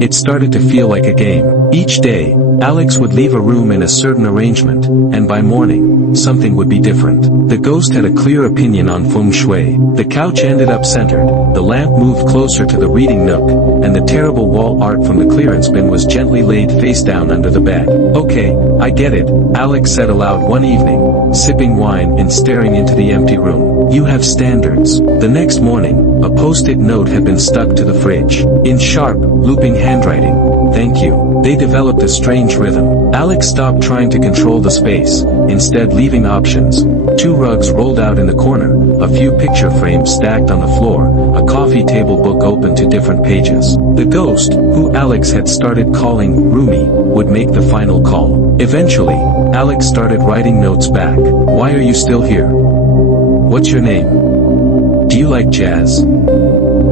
it started to feel like a game. Each day, Alex would leave a room in a certain arrangement, and by morning, something would be different. The ghost had a clear opinion on feng shui. The couch ended up centered, the lamp moved closer to the reading nook, and the terrible wall art from the clearance bin was gently laid face down under the bed. "Okay, I get it," Alex said aloud one evening, sipping wine and staring into the empty room. "You have standards." The next morning, a post-it note had been stuck to the fridge. In sharp, looping handwriting, "Thank you." They developed a strange rhythm. Alex stopped trying to control the space, instead leaving options. 2 rugs rolled out in the corner, a few picture frames stacked on the floor, a coffee table book open to different pages. The ghost, who Alex had started calling Rumi, would make the final call. Eventually, Alex started writing notes back. "Why are you still here? What's your name? Do you like jazz?"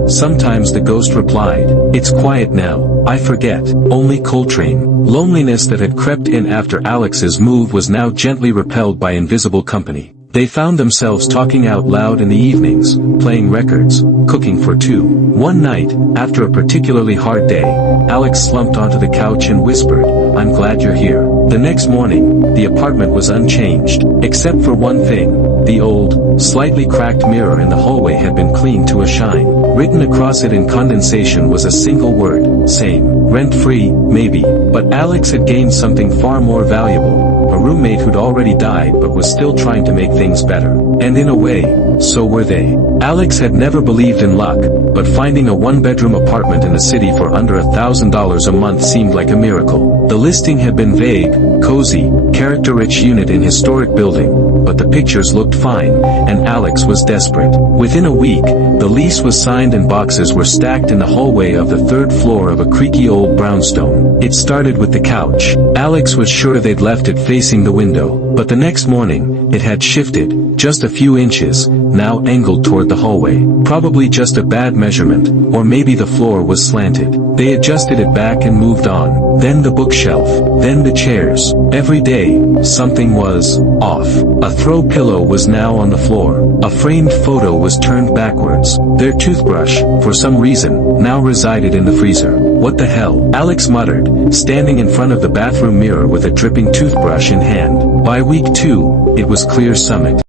Sometimes the ghost replied, "It's quiet now, I forget, only Coltrane." Loneliness that had crept in after Alex's move was now gently repelled by invisible company. They found themselves talking out loud in the evenings, playing records, cooking for 2. One night, after a particularly hard day, Alex slumped onto the couch and whispered, "I'm glad you're here." The next morning, the apartment was unchanged, except for one thing. The old, slightly cracked mirror in the hallway had been cleaned to a shine. Written across it in condensation was a single word, same. Rent-free, maybe. But Alex had gained something far more valuable. A roommate who'd already died but was still trying to make things better. And in a way, so were they. Alex had never believed in luck, but finding a 1-bedroom apartment in the city for under $1,000 a month seemed like a miracle. The listing had been vague, cozy, character-rich unit in historic building, but the pictures looked fine, and Alex was desperate. Within a week, the lease was signed and boxes were stacked in the hallway of the 3rd floor of a creaky old brownstone. It started with the couch. Alex was sure they'd left it facing the window, but the next morning, it had shifted, just a few inches, now angled toward the hallway. Probably just a bad measurement, or maybe the floor was slanted. They adjusted it back and moved on. Then the bookshelf, then the chairs. Every day, something was off. A throw pillow was now on the floor. A framed photo was turned backwards. Their toothbrush, for some reason, now resided in the freezer. "What the hell?" Alex muttered, standing in front of the bathroom mirror with a dripping toothbrush in hand. By week 2, it was clear summit.